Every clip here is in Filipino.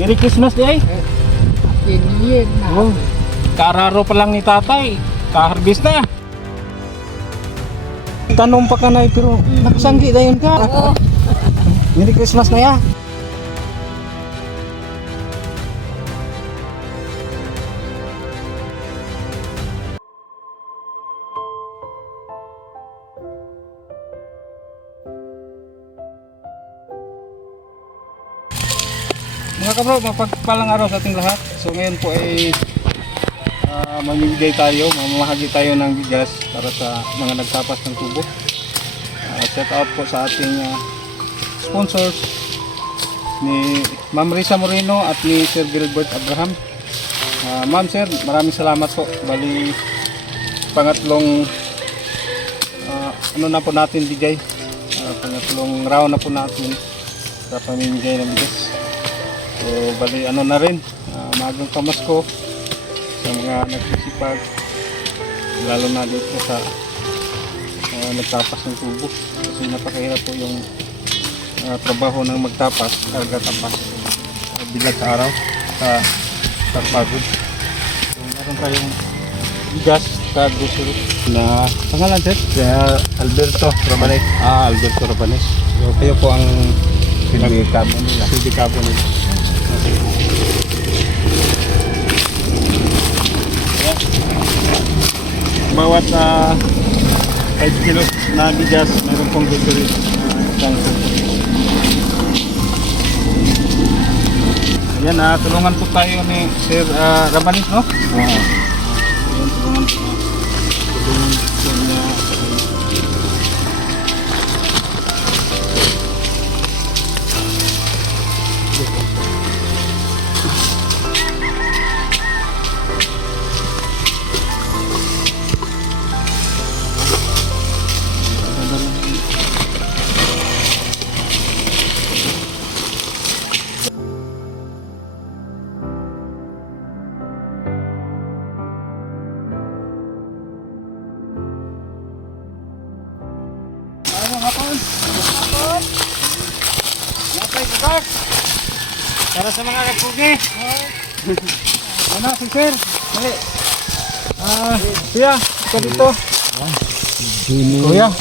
Merry Christmas day. Kiniyid na. Oh, kararo pa lang ni tatay. Kaharbis na. Tanong pa ka na pero nakasanggi na yun ka. Oo. Merry Christmas na ya. Mga kabro, mapagpalang araw sa ating lahat. So ngayon po ay mamimigay tayo, mamamahagi tayo ng bigas para sa mga nagtapas ng tubo. Shout out po sa ating sponsors ni Ma'am Risa Moreno at ni Sir Gilbert Abraham. Ma'am Sir, maraming salamat po. Bali pangatlong ano na po natin bigay. Pangatlong round na po natin sa pamimigay ng bigas. So bali ano na rin, maagang pamasko sa mga nagsisipag, lalo na dito sa nagtapas ng tubo kasi napakahirap po yung trabaho ng magtapas, karga-tapas, bigat sa araw sa pagpagod. So meron tayong bigas sa grocery na pangalan sir? Alberto Rabanes. Alberto Rabanes. So kayo po ang pinag-ikabo nila. Bawat 5 kilos na bigas mayroon pong grocery. Ayan, tulungan po tayo ni Sir Rabanis, no? Oo. Tulungan po niya. Para sa mga nagpugi. Ano, si Sir? Dali. Kuya, ika dito. Kuya.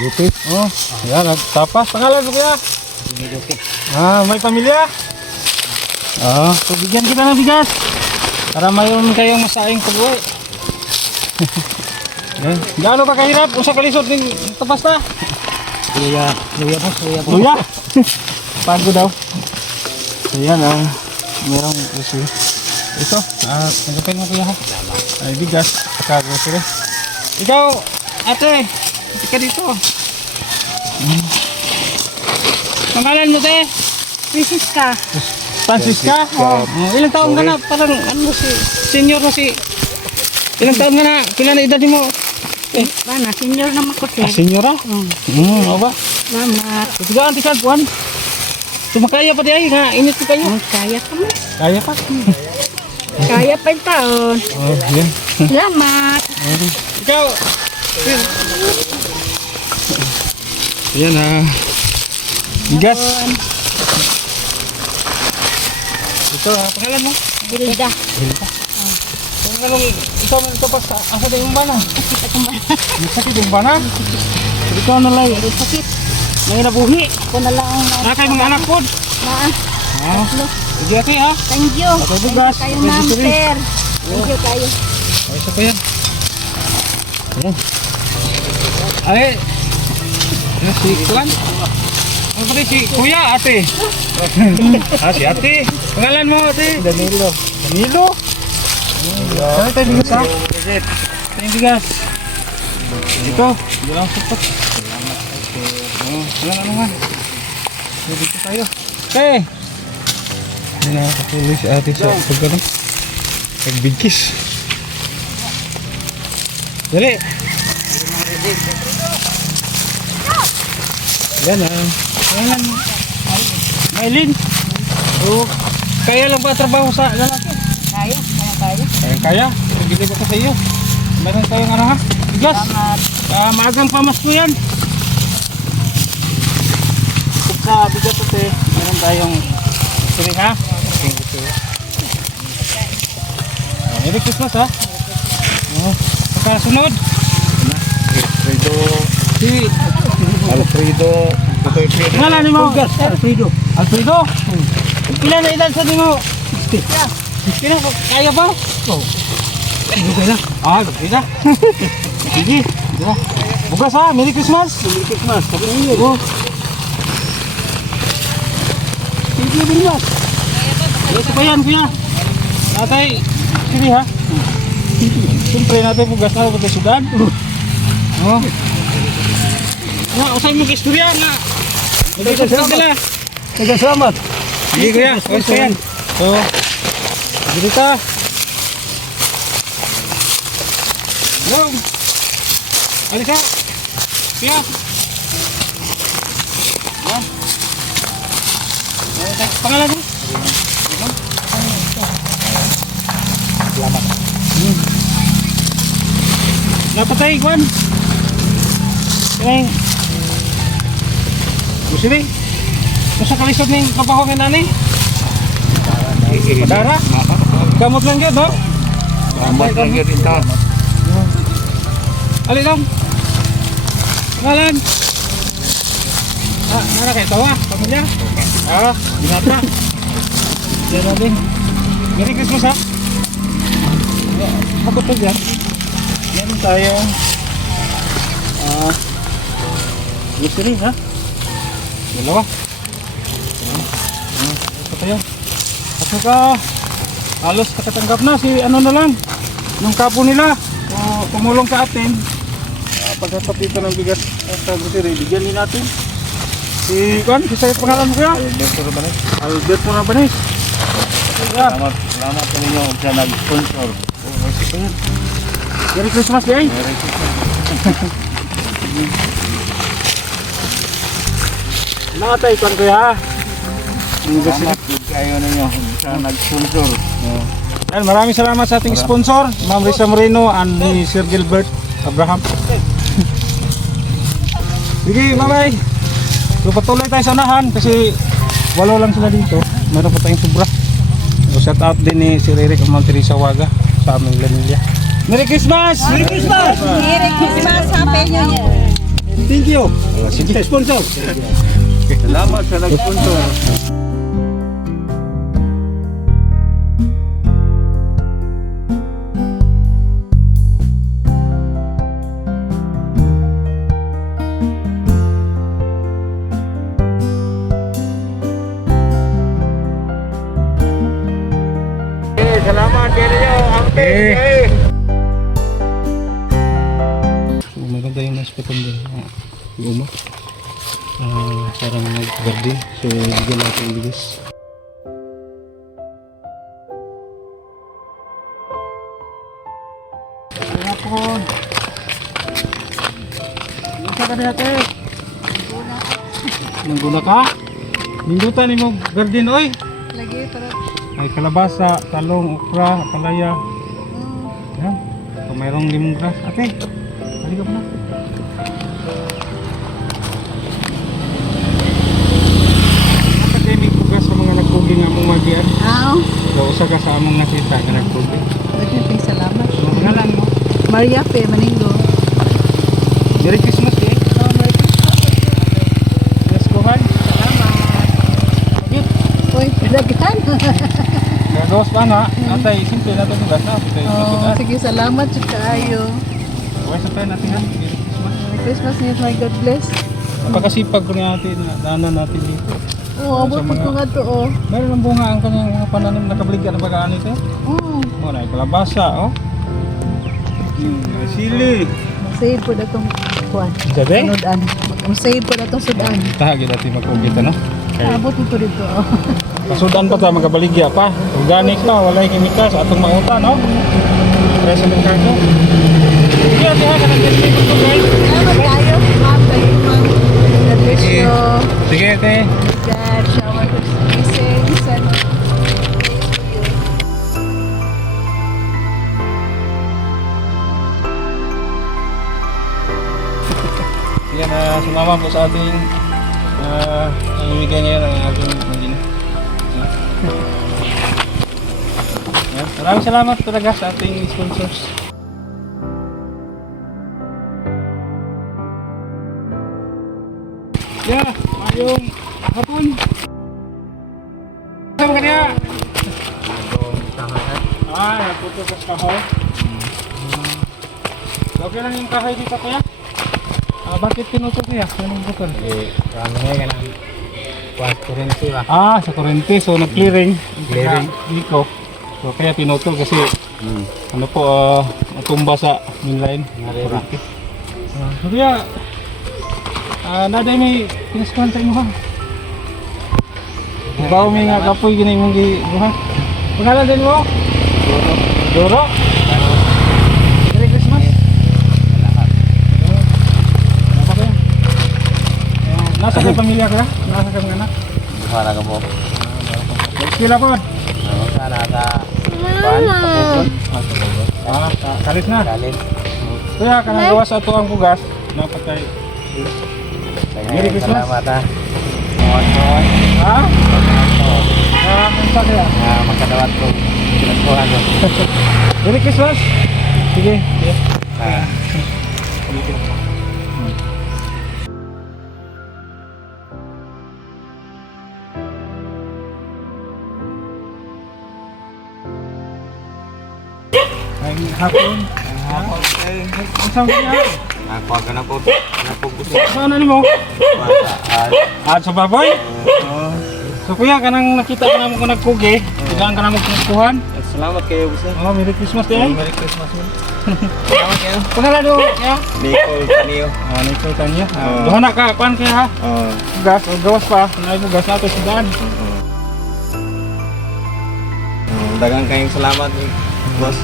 Guti. Oh, yan, nagtapas. Pangalan mo, Kuya? Guti. May pamilya? So bigyan kita ng bigas. Para mayroon kayong masaing pag-uwi. Gaano ba kahirap? Usa kalisod din tapas na? Luya po. Luya? Pagod daw. Ayan merong grocery. Ito, tanggapin mo kuya ha. Ay bigas, saka grocery. Ikaw, ate, ika dito. Pangalan mo te? Francisca. Francisca? Ilang taon ka na? Parang ano senior na si... Ilang taon ka na? Kailan na edad mo? Mana, senior naman ko sir. Senior ah? Ano ba? Salamat. Tigaan, tigaan, buwan. Sumakaya pa di ay, nga, init ko kayo. Kaya ka mo. Kaya pa. Kaya pa yung taon. Yan. Salamat. Ikaw. Yan bigas. Ito, pangalan mo? Gilda. Pangalan ito pa sa asa din yung bana? Sakit yung bana? Ito na lang. Sakit. May nabuhi. Ako na lang. Nakay mga anak po. Sige ate ha. Thank you. Ito bigas. Kayo ma'am sir. Thank you kayo. Ayos ako yan. Ay. Si Kuan. Ano ba si Kuya ate? Si ate. Pangalan mo ate? Danilo. Danilo? Saan tayo bigas ha? Ito yung bigas. Ito. Hindi lang support. Walang ano nga. Dito tayo. Okay. Hindi na nakatuloy si ate sa pagkano. Pagbigkis. Dali. Yan Yan Maylin. Kaya lang ba trabaho sa lalaki? Kaya. Kaya. Bigay ko sa iyo. Meron tayong ano ha? Bigas. Maagang pamasko yan. Sa bigas ito meron tayong siri ha. Merry Christmas ha. Pagkasunod. Alfredo. Si Alfredo. ngalan ni mo? Alfredo. Pila na edad sa nimo? Pila kaya ba? Okay na. Okay na. Sige. Bukas ha. Merry Christmas. Merry Christmas. Oh. Sige, Bilmas. Ito pa yan, kuya. Natay, sini ha. Siyempre natin bugas na pati sudan. Oh. Usay mo istorya nga. Nagkasalamat. Sige kuya, okay pa yan. So, dito. Hello. Alis ka. Kuya. Pangalan mo? Salamat. Napatay, Juan. Kaya gusto rin. Masa kalisod ng kapahongan nani? Padara? Kamot lang yun, no? Salamat lang yun ito. Alin lang. Pangalan. Nara kayo tawa, pamilya? Binata. Diyan natin. Merry Christmas ha. Ako to dyan. Yan tayo. Grocery ha. Dalawa. Ito tayo. At saka halos nakatanggap na si ano na lang. Yung kapo nila. Tumulong sa atin. Pagkatap dito ng bigas sa grocery, bigyan din natin. Si Juan, isa yung pangalan mo kuya? Alberto Rabanes. Alberto Rabanes. Salamat po ninyo sa nag-sponsor. Merry Christmas guys. Merry Christmas. Nakatay Juan kuya. Salamat po kayo ninyo sa nag-sponsor. Ayan, maraming salamat sa ating sponsor, Ma'am Risa Moreno and ni Sir Gilbert Abraham. Sige, bye-bye. So patuloy tayo sa unahan kasi walo lang sila dito. Meron pa tayong sobra. So shout out din ni Sir Eric and Ma'am Teresa Waga sa aming Lanilla. Merry Christmas! Merry Christmas! Merry Christmas, Happy New Year. Thank you! Sige, sponsor! Salamat sa nag-sponsor. Salamat kayo, Ate. So, maganda yung naspetan din. Guma. Parang nag-garden. So, bigyan natin yung bigas. Wala po. Nasa ka na ate. Nangguna ka? Ninggutan ni mo garden oy. Lagi para May kalabasa, talong, okra, palaya. Yan. So, mayroong lemongrass. Ate, halika po na. Academic bugas sa mga nagpugi nga mong magian. So, usa ka sa among nakita ka nagpugi. Maraming salamat. Ano ngalan mo? Maria P. Maningo. Merry Christmas eh. Let's go han. Uy, daghan. Gagawas pa na. Atay, simple na ito bugas na. Oh, sige, salamat sa kayo. Okay, sa tayo natin ha. Merry Christmas. Merry Christmas niyo, my God bless. Napakasipag ko natin, daanan natin dito. Oo, abot ko nga to, oh. Meron ng bunga ang kanyang mga pananim nakabaligyan ng pag-aani sir. Oo. Oh, na kalabasa, oh. Sili. Masave po na itong kuwan. Sabi? Sudan. Masave po na itong sudan. Tahagi natin magkugit, ano? Okay. Abot ko dito, oh. Pasudan pa tayo magkabaligya pa. Organic pa, walay kemikal sa atong mauta, no? Kaya sa merkado. Sige, ate ha, kanang ko guys. Salamat kayo, ma'am. Kayo, ma'am. God bless you. Sige, ate. God, shower blessings and Yan, sumama po sa ating namimigay ngayon ang ating magina. Maraming salamat talaga sa ating sponsors. Yeah, mayong hapon. Sama ka niya. Naputo ka sa kahoy. Okay lang yung kahoy dito kaya? Bakit pinuto kaya? Anong bukal? Kami ngayon ka ng kuryente ba? Sa kurente. So nag-clearing. Clearing. Dito. So kaya pinuto kasi ano po, natumba sa mainline. Narira. So kaya, naday may pinaskuhan sa imo ha. Ikaw may nga kapoy ginay mong gibuhat. Pangalan din mo? Doro. Merry Christmas. Nasa kaya? Nasa kaya pamilya ka? Nasa kaya mga anak? Para ka po. Sila po? Sana ka. Kapupon. Kalit na. Kalit. Kaya kanang gawa sa ito ang bugas. Napatay. Merry Christmas. Salamat ha. Muwan-muwan. Ha? Kansa kaya? Magkadawat ko. Pinaskuhan ko. Merry Christmas. Sige. Ay, hapon. Isang kaya. Ako ka na po. Napugusto. Saan na mo? Sa baboy? So kuya, kanang nakita ka naman ko nagkugi. Saan ka naman kukuhan? Salamat kayo, Busa. Merry Christmas din. Merry Christmas. Salamat kayo. Pangalan do, ya? Nicole Tanio. Nicole Tanya. Duha na ka, kuhan kaya ha? Gas, o gawas pa. Naay mo gas nato sa daan. Dagang kayong salamat, boss.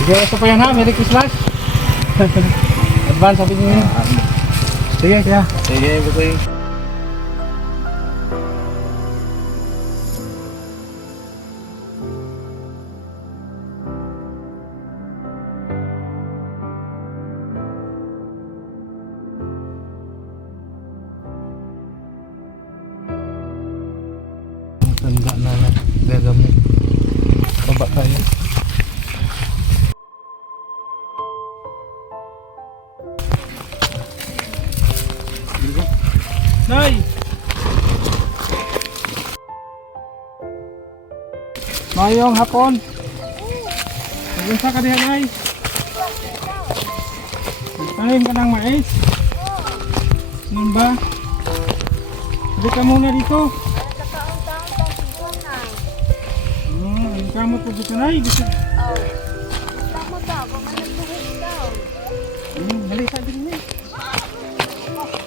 Sige, ito pa yan ha. Merry Christmas. Advance sabi niyo. Sige, kaya. Sige, Busa. Tanda na gagamit. Baba tayo. Nay! Mayong hapon. Nag-unsa ka diha, Nay? Nagtanim ka ng mais? Ano ba? Hindi ka muna dito. Ang kamot po dito, Nay. Dito. Halika din, Nay.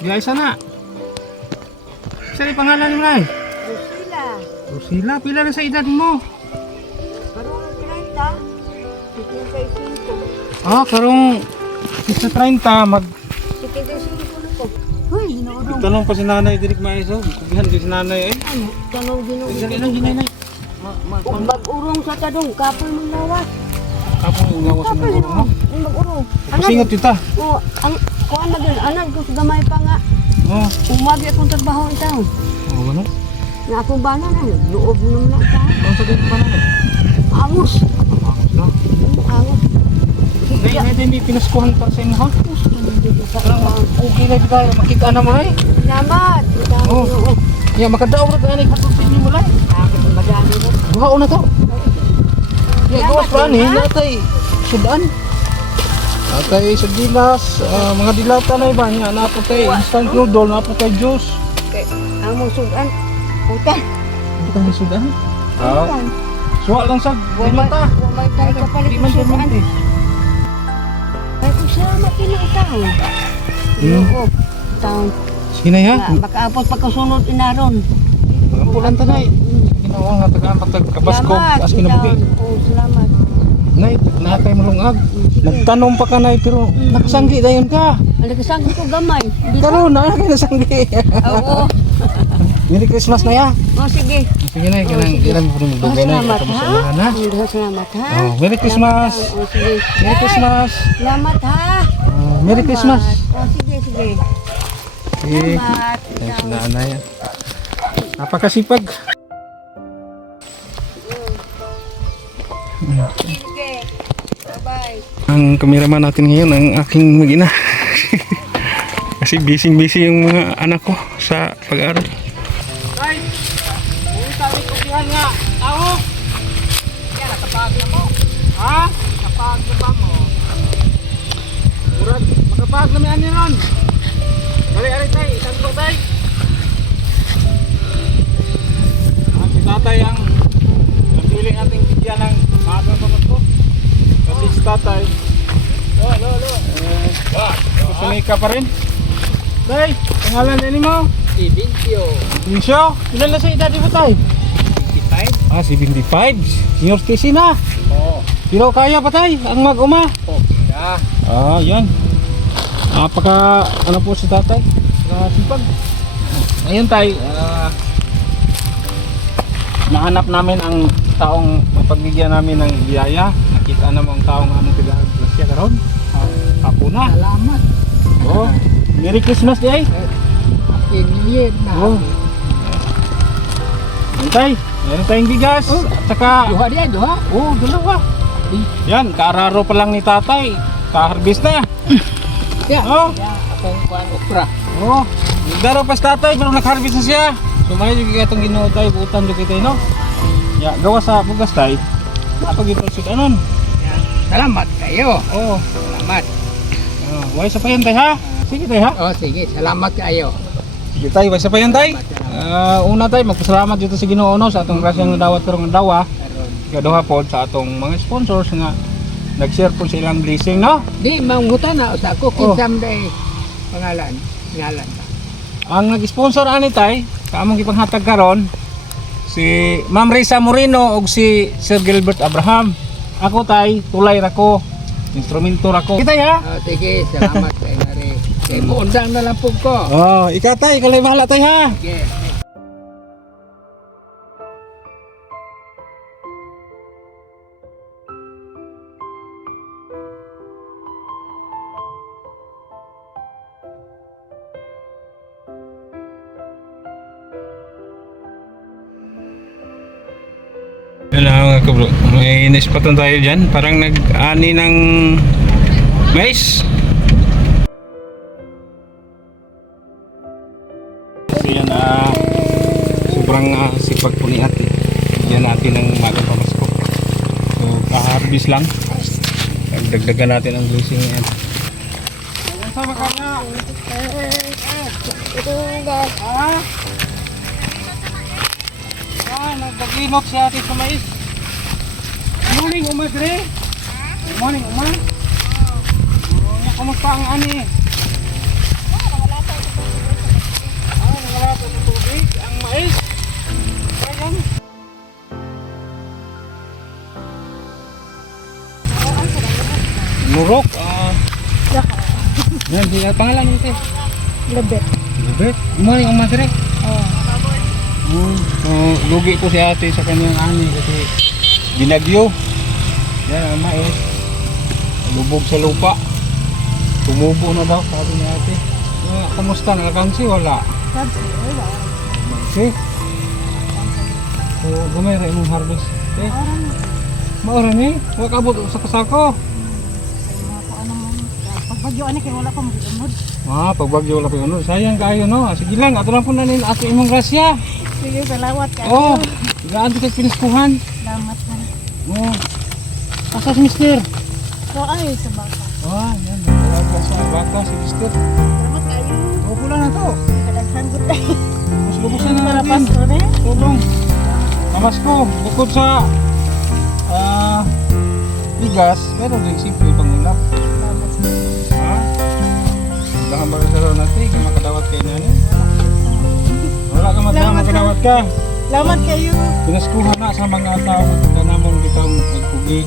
Gaya sana. Saan yung pangalan mo, Nay? Rosila. Rosila, pila na sa edad mo? Karong 30. 55. Karong sa 30, 55 na po. Hoy, ginaudong. Tanong pa si nanay, Direk Maeso. Kubihan ko si nanay eh. Ano? Tanong Dali ginudong. lang, ginay, Nay. Kung mag-urong sa tadong, kapoy mong lawas. Kapag ingawas mo Kapoy ng mo. mo, mag-urong. Pasingot kita. Kuan na din, anak ko sa gamay pa nga. Umagi akong trabaho ang taon. Ano? Na akong bana na, loob naman ang taon. Ang sabihin pa na eh. Amos. Amos. Nay, may pinaskuhan para sa inyo ha? Amos. Okay na kita, makita na mo, Nay. Salamat. Oo. Makadaog na ka, Nay. Pasok sa inyo mo, Nay. Akin ang madami mo. Buhao na to. Gawas pa ni, natay sudan. Natay sardinas, mga dilata na iba niya. Napatay instant noodle, napatay juice. Okay. Amos sudan. Utan. Hindi ka sudan? Utan. Suwa lang sa dilata. Wamay tayo kapalit Di ng man siya sudan. minti. Ay, kung salamat yun ang taon. Oo. Taon. Sige na ya. Makaapot pagkasunod inaron. Pagkampulan ta, Nay. Ginawa nga tagaan kabasko. As kinabuhi. Oo, salamat. Nay, natay malungag. Nagtanong pa ka, Nay, pero nakasanggi dayon ka. Alikasang ko gamay. Karoon na, nasanggi. Oo. Merry Christmas na ya. O, sige. Sige na, kanang ilan po rin magdugay na. Salamat, Kamusta ha? na, ha? Salamat, ha? Merry Christmas. O, sige. Merry Christmas. Salamat, ha? Merry Christmas. O, sige, sige. Sige. Salamat. Yan si nanay. Napakasipag. Sige. Bye-bye. Ang cameraman natin ngayon, ang aking mag-ina. Kasi busy yung mga anak ko sa pag-aaral. Tay, uwi tayo kubihan nga. Ako. Yan, nakapag na mo. Ha? Nakapag na ba mo? Murag, makapag na may ani ron. Bali-ari tay, isang ko tay. Si tatay ang napili nating bigyan ng mga pamot ko. Kasi si tatay. Lo. Kusunig ka pa rin. Tay, pangalan din mo? Si Vincio. Vinsyo? Ilan na sa edad mo tay? 55? Ah, 75. Senior station na. Oo. Pero kaya pa tay, ang mag-uma. Oh, yeah. Ah, yan. Napaka, ano po si tatay? Sipag. Ayun tay, nahanap namin ang taong mapagbigyan namin ng biyaya. Nakita naman ang taong among tiga-plasya karon. Ako na. Salamat. Oh, Merry Christmas day. Happy New Year na. Oh. Ayun tay, meron tayong bigas. Oh. At saka, Duha diya, duha. oh, dalawa. Yan, kaararo pa lang ni tatay. Ka-harvest na. Yeah. Oh. Akong kuan okra. Oh, daro pas tatay pero nag-harvest na siya. Sumay jud kay atong Ginoo tay butan jud kita no. Ya, gawa sa bugas tay. Napagitol sud anon. Salamat kayo. Oh, Salamat. way sa payan tay ha. Sige tay ha. Oh, sige. Salamat kayo. Sige tay, way sa payan tay. Una tay magpasalamat dito sa Ginoo no sa atong grasyang dawat karong dawa. Karon. Ikaduha pod sa atong mga sponsors nga nag-share po silang blessing no. Di mangutan na sa ako Oh. kinsam day pangalan. Ngalan. Ang nag-sponsor ani tay, kaamong gipanghatag karon si Ma'am Risa Moreno ug si Sir Gilbert Abraham. Ako tay, tulay ra ko. Instrumento ra ko. Kita ya. Oh, sige. Salamat kay Mari. Kay muundang na lang po ko. Oh, ikaw tay, kalay bahala tay ha. Sige. Yan na mga kabro, may nispatan tayo dyan, parang nag-ani ng mais. Kasi yan sobrang sipag po ni ate. Yan natin ng magang pamasko. So kaharbis lang, dagdagan natin ang blessing niya. Sama ka na. Nagdaginot si ate sa mais. Good morning, Uma Dre. Good morning, Uma. Kamusta ang ani? Nawala sa tubig. Ang mais. Ayan. Murok. Yan, pangalan niyo ito. Lebet. Good morning, Uma Dre. Lugi ko si ate sa kanyang ani kasi binagyo. Yan ang mais. Lubog sa lupa. Tumubo na daw, sabi ni ate. Kamusta? Nakakansi? Wala. Okay. So, gumay rin mong harvest. Okay. Maura ni? Huwag abot sa kasako. Pagbagyo ani kay wala pa mo giunod. Pagbagyo wala pa yun. Sayang kayo no. Sige lang, ato lang po na nin ato imong grasya. Sige, salamat kayo. Oh, gaan di kay piniskuhan. Salamat na. Oh. Asa si mister? So ay sa baka. Yan. Nalaga sa baka si mister. Salamat kayo. Opo lang na to. Kadaghan gud tay. Mas lubusan na Para natin. pasto ni. Tulong. Pamasko, bukod sa bigas, meron din simple pangulap. Ha? Baka magkakaroon natin, kung makadawat kayo na ano? Wala ka makadawat ka. Salamat kayo. Pinaskuhan na sa mga tao na namon bitang nagpugi.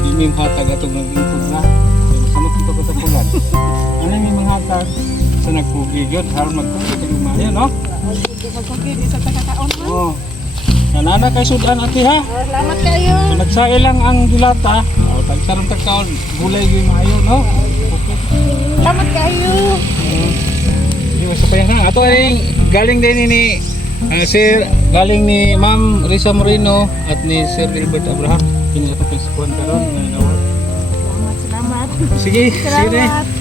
Di may hatag atong nag-impod na. Samot ito ko tapulan. Ano may mga hatag sa nagpugi yun? Haron magpugi kay lumaya, no? Magkugid sa kakakaon mo. Oo. Nanana kay sudan ati ha. Salamat kayo. Kung nagsae lang ang dilata, tagsaron tagkaon, gulay yung maayo, no? Okay. Salamat kayo. Yung sa payangan. Ato ay galing din ni Sir, galing ni Ma'am Risa Moreno at ni Sir Gilbert Abraham. Kini ako pagsukuan karon nga nawal. Salamat, salamat. Sige, sige. Salamat.